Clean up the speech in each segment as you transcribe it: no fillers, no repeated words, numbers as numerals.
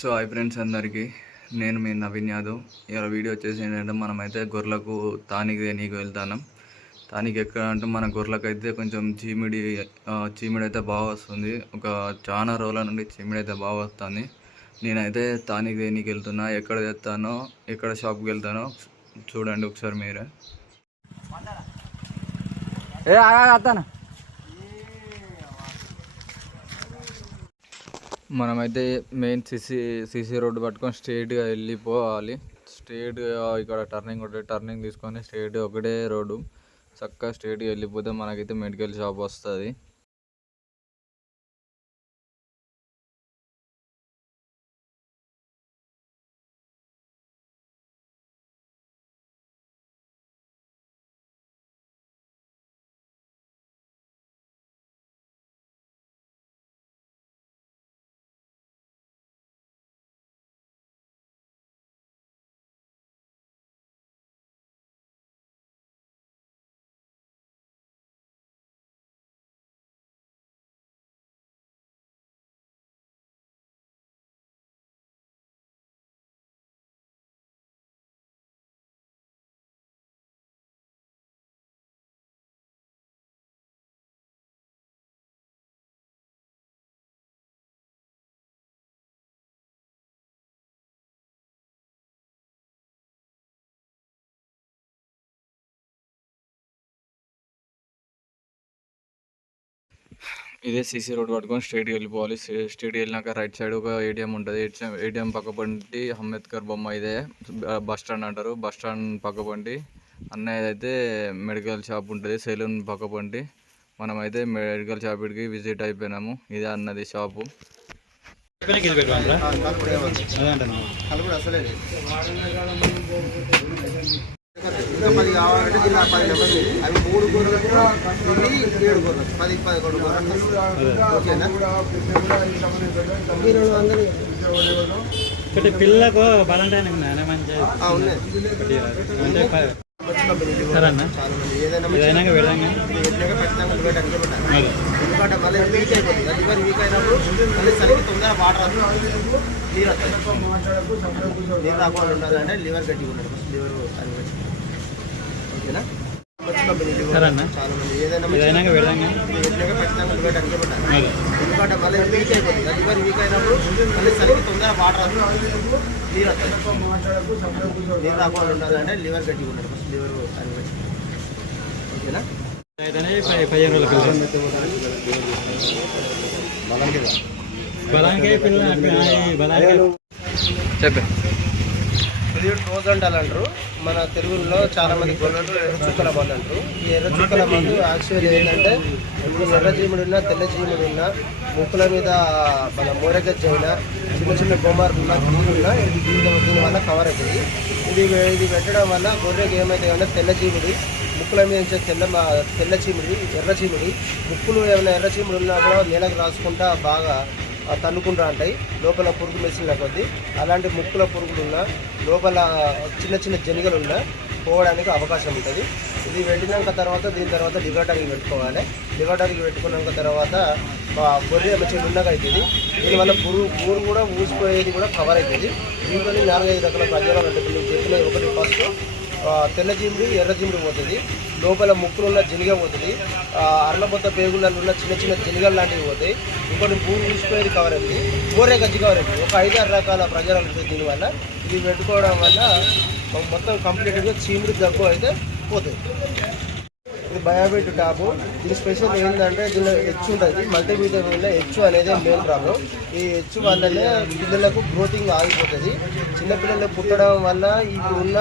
So hi friends అందరికీ, నేను మీ నవీన్ యాదవ్. ఇలా వీడియో వచ్చేసి ఏంటంటే మనమైతే గొర్రెలకు తానికి దేనికి వెళ్తాను. తానికి ఎక్కడ అంటే మన గొర్రెలకు అయితే కొంచెం చీమిడి అయితే బాగా వస్తుంది. చాలా రోజుల నుండి చీమిడి అయితే బాగా వస్తుంది. నేనైతే తానికి దేనికి వెళ్తున్నా, ఎక్కడ తెస్తానో ఎక్కడ షాప్కి వెళ్తానో చూడండి ఒకసారి మీరే. మనమైతే మెయిన్ సిసి రోడ్డు పట్టుకొని స్ట్రైట్గా వెళ్ళిపోవాలి. స్ట్రైట్గా ఇక్కడ టర్నింగ్ ఉంటుంది, టర్నింగ్ తీసుకొని స్ట్రైట్గా ఒకటే రోడ్డు చక్కగా స్ట్రైట్గా వెళ్ళిపోతే మనకైతే మెడికల్ షాప్ వస్తుంది. ఇదే సీసీ రోడ్ పట్టుకొని స్ట్రైట్గా వెళ్ళిపోవాలి. స్ట్రైట్గా వెళ్ళినాక రైట్ సైడ్ ఒక ఏటీఎం ఉంటుంది. ఏటీఎం పక్క పంటి అంబేద్కర్ బొమ్మ ఇదే బస్ స్టాండ్ అంటారు. బస్ స్టాండ్ పక్క పంటి అన్నయ్య అయితే మెడికల్ షాప్ ఉంటుంది. సెలూన్ పక్క పంటి మనమైతే మెడికల్ షాప్కి విజిట్ అయిపోయినాము. ఇదే అన్నది షాపు. పది కావాలంటే జిల్లా 10 నెంబర్లు అవి 3 గొర్రెలకు 7 గొర్రెలు 10-11 గొర్రెలు ఓకేనా. పిల్లలకు వాలంటైన్ ఏదైనా ఎందుకంటే మళ్ళీ వీక్ అయిపోతుంది. లివర్ వీక్ అయినప్పుడు మళ్ళీ సరిగ్గా తొందరగా వాటర్ నీరు వస్తుంది. నీరు రాకుండా ఉండాలంటే లివర్ గట్టిగా ఉండాలి. ఫస్ట్ లివర్ ఓకేనా. ఏదైనా ఎందుకంటే మళ్ళీ వీక్ అయిపోతుంది. లివర్ వీక్ అయినప్పుడు మళ్ళీ సరిగ్గా తొందరగా వాటర్ నీరు వస్తుంది. నీరు రాకుండా ఉండాలంటే లివర్ గట్టిగా ఉండాలి. ఫస్ట్ లివర్ ఓకేనా. 15 రోజులకు చెప్పే ఇది ట్రోజంటాలు అంటారు. మన తెలుగులో చాలా మంది గొర్రెలు ఎర్ర చుక్కల మందు అంటారు. ఈ ఎర్ర చుక్కల మందు యాక్చువల్లీ ఏంటంటే ఎర్ర జీముడు ఉన్నా తెల్ల జీముడు ఉన్నా ముక్కుల మీద మన మూరగజ్జ అయినా చిన్న చిన్న బొమ్మలు ఉన్నా ఉన్నా దీనివల్ల కవర్ అవుతుంది. ఇది పెట్టడం వల్ల గొర్రెకి ఏమైతే అంటే తెల్ల జీముడి ముక్కుల మీద నుంచి తెల్ల చీముడి ఎర్ర చీముడి ముక్కులు ఏమైనా ఎర్ర చీముడు ఉన్నా కూడా నీళ్ళకి రాసుకుంటా బాగా తన్నుకుంటూ ఉంటాయి. లోపల పురుగు మెసిలిన కొద్దీ అలాంటి ముక్కుల పురుగులు ఉన్నా లోపల చిన్న చిన్న జనిగలు ఉన్నా పోవడానికి అవకాశం ఉంటుంది. ఇది పెట్టినాక తర్వాత దీని తర్వాత లివర్టర్కి పెట్టుకోవాలి. లివర్టర్కి పెట్టుకున్నాక తర్వాత గొర్రె మంచిగా నున్నగా అవుతుంది. దీనివల్ల పురుగు కూడా ఊసిపోయేది కూడా కవర్ అవుతుంది. దీంట్లో 4-5 రకాల ప్రజలు అంటే నేను చెప్పిన ఒకటి ఫస్ట్ తెల్ల జీముడి ఎర్ర జీముడి పోతుంది. లోపల ముక్కులు ఉన్న జనిగ పోతుంది. అర్లబొత్త పేగులలో ఉన్న చిన్న చిన్న జనిగలు లాంటివి పోతాయి. ఇంకోటి పూలు ఊసిపోయేది కవర్ అవుతుంది. గోరే గజ్జి కవర్ అవుతుంది. ఒక 5-6 రకాల ప్రజలు ఉంటుంది. దీనివల్ల ఇది పెట్టుకోవడం వల్ల మొత్తం కంప్లీట్గా చీముడి దగ్గు అయితే పోతుంది. ఇది బయోబిట్ టాపు. ఇది స్పెషల్ ఏంటంటే దీనిలో హెచ్ ఉంటుంది. మల్టీవిటమిన్లో హెచ్ అనేది మెయిన్ ప్రాబ్లం. ఈ హెచ్ వల్లనే పిల్లలకు గ్రోతింగ్ ఆగిపోతుంది. చిన్నపిల్లలు పుట్టడం వల్ల ఇప్పుడున్న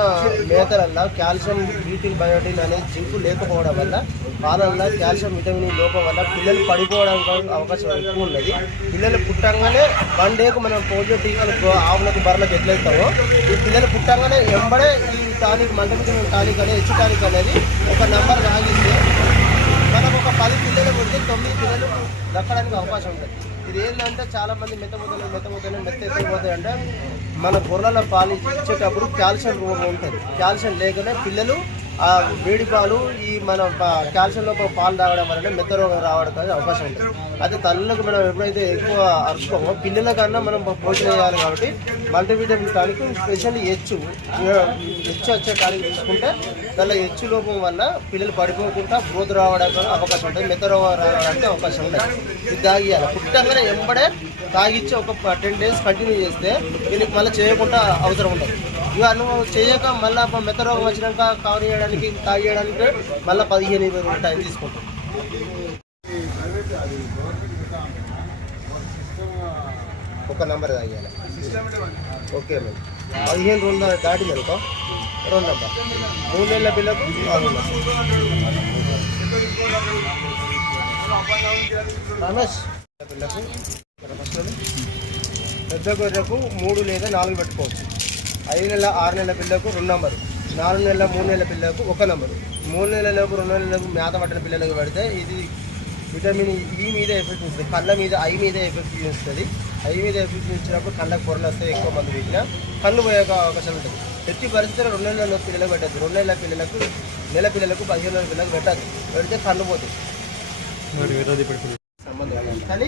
మేతలల్లో కాల్షియం బీటిల్ బయోటిన్ అనేది జింకు లేకపోవడం వల్ల పాలల్లో కాల్షియం విటమిన్ లోపం వల్ల పిల్లలు పడిపోవడానికి అవకాశం ఎక్కువ ఉన్నది. పిల్లలు పుట్టంగానే 1 డేకు మనం పోలియో టీకాలు ఆవులకు బర్రెలకు ఎట్లయితామో ఈ పిల్లలు పుట్టంగానే వెంబడే ఈ టానిక్ మల్టీవిటమిన్ టానిక్ అనేది హెచ్ టానిక్ అనేది ఒక నెంబర్ తాగిస్తే మనకు ఒక 10 పిల్లలు పుడితే 9 పిల్లలు దక్కడానికి అవకాశం ఉంటుంది. ఇది ఏంటంటే చాలామంది మెత్త ఎత్తుకుపోతాయి. అంటే మన గొర్రెల పాలు ఇచ్చేటప్పుడు కాల్షియం రూపం ఉంటుంది. కాల్షియం లేకనే పిల్లలు ఆ వేడి పాలు ఈ మన కాల్షియం లోపల పాలు తాగడం వల్ల మెత్త రోగం రావడానికి అవకాశం ఉంటుంది. అయితే తల్లులకు మనం ఎప్పుడైతే ఎక్కువ అరుచుకోమో పిల్లల కన్నా మనం పోషణ చేయాలి కాబట్టి మల్టీవిటమిన్ టానిక్ స్పెషల్లీ హెచ్చు వచ్చే టానిక్ తీసుకుంటే దానిలో హెచ్చు లోపం వల్ల పిల్లలు పడిపోకుండా గ్రోత్ రావడానికి అవకాశం ఉంటుంది, మెత్త రోగం రావడానికి అవకాశం ఉండదు. ఇది తాగియాలి పుట్టంగానే ఎంబడే తాగిచ్చి ఒక 10 days కంటిన్యూ చేస్తే దీనికి మళ్ళీ చేయకుండా అవసరం ఉండదు. ఇక నువ్వు చేయక మళ్ళీ మెత్త రోగం వచ్చినాక కవర్ చేయడానికి తాగేయడానికి మళ్ళీ 15-20 టైం తీసుకుంటాం. ఒక నెంబర్ తాగేయాలి. ఓకే మేడం 15 రోజులు దాటింది అనుకో 2 నెంబర్ 3 నెలల పిల్లకు 6 రమేష్ పిల్లకు పెద్ద గొర్రెకు 3 లేదా 4 పెట్టుకోవచ్చు. 5 నెలల 6 నెలల పిల్లకు 2 నెంబరు, 4 నెలల 3 నెలల పిల్లకు 1 నెంబరు, 3 నెలలకు 2 నెలలకు మేత పట్టిన పిల్లలకు పెడితే ఇది విటమిన్ ఈ మీద ఎఫెక్ట్ ఇస్తుంది, కళ్ళ మీద ఐ మీద ఎఫెక్ట్ చూస్తుంది. ఐ మీద ఎఫెక్ట్ ఇచ్చినప్పుడు కళ్ళకు పొరలు వస్తే ఎక్కువ మంది పెట్టినా కళ్ళు పోయే అవకాశం ఉంటుంది. ఎట్టి పరిస్థితుల్లో 2 నెలల పిల్లలకు పెట్టద్దు. 2 నెలల పిల్లలకు నెల పిల్లలకు 15 నెలల పిల్లలకు పెట్టద్దు. పెడితే కళ్ళు పోతుంది సంబంధం. కానీ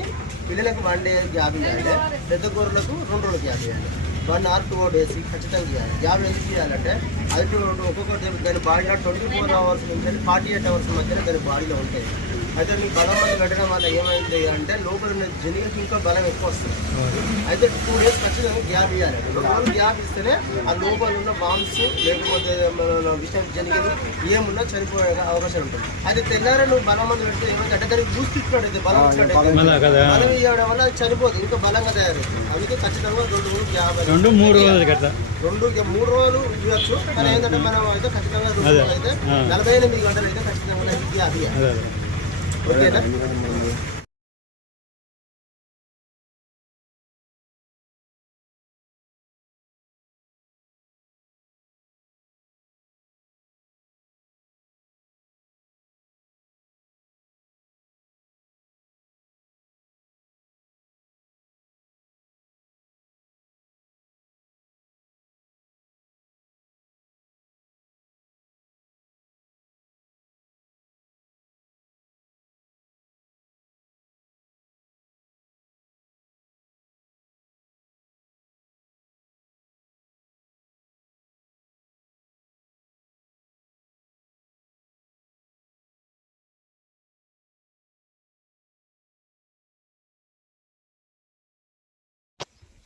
పిల్లలకు 1 day గ్యాప్ ఇవ్వాలి, పెద్ద గొర్రెలకు 2 రోజులు గ్యాప్ ఇవ్వాలి. 1 or 2 days ఖచ్చితంగా చేయాలి. గ్యాప్ ఎందుకు చేయాలంటే అది ఒక్కొక్కటి దాని బాడీలో 24 hours నుంచి 48 hours మధ్యలో దాని బాడీలో ఉంటాయి. అయితే మీకు బలం మంది పెట్టడం వల్ల ఏమైంది అంటే లోపల ఉన్న జనికకి ఇంకా బలం ఎక్కువ వస్తుంది. అయితే 2 days ఖచ్చితంగా గ్యాప్ ఇవ్వాలి. 2 రోజులు గ్యాప్ ఇస్తేనే ఆ లోపల ఉన్న బాంబ్స్ లేకపోతే విషయం జనికలు ఏమున్నా చనిపోయే అవకాశం ఉంటుంది. అయితే తెల్లారే నువ్వు బలం మంది పెడితే ఏమైంది అంటే దానికి బూస్ట్ ఇచ్చినట్టయితే బలం ఇచ్చినట్టయితే బలం ఇవ్వడం వల్ల అది చనిపోతుంది, ఇంకా బలంగా తయారవుతుంది. అందుకే ఖచ్చితంగా 2 రోజులు గ్యాప్ 2-3 రోజులు 3 రోజులు ఇవ్వచ్చు. కానీ ఏంటంటే మనం అయితే ఖచ్చితంగా 2 రోజులు అయితే 48 గంటలు అయితే ఖచ్చితంగా గ్యాప్ ఇవ్వాలి. ఓకేనా?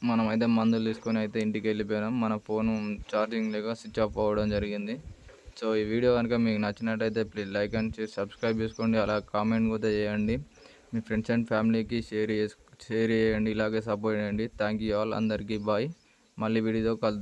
మనమైతే మందులు తీసుకొని అయితే ఇంటికి వెళ్ళిపోయినాం. మన ఫోను ఛార్జింగ్ లేక స్విచ్ ఆఫ్ అవ్వడం జరిగింది. సో ఈ వీడియో కనుక మీకు నచ్చినట్టయితే ప్లీజ్ లైక్ అండ్ సబ్స్క్రైబ్ చేసుకోండి. అలా కామెంట్ కూడా చేయండి. మీ ఫ్రెండ్స్ అండ్ ఫ్యామిలీకి షేర్ చేయండి. ఇలాగే సపోర్ట్ చేయండి. Thank you all. అందరికీ బాయ్. మళ్ళీ వీడియోతో కలుద్దాం.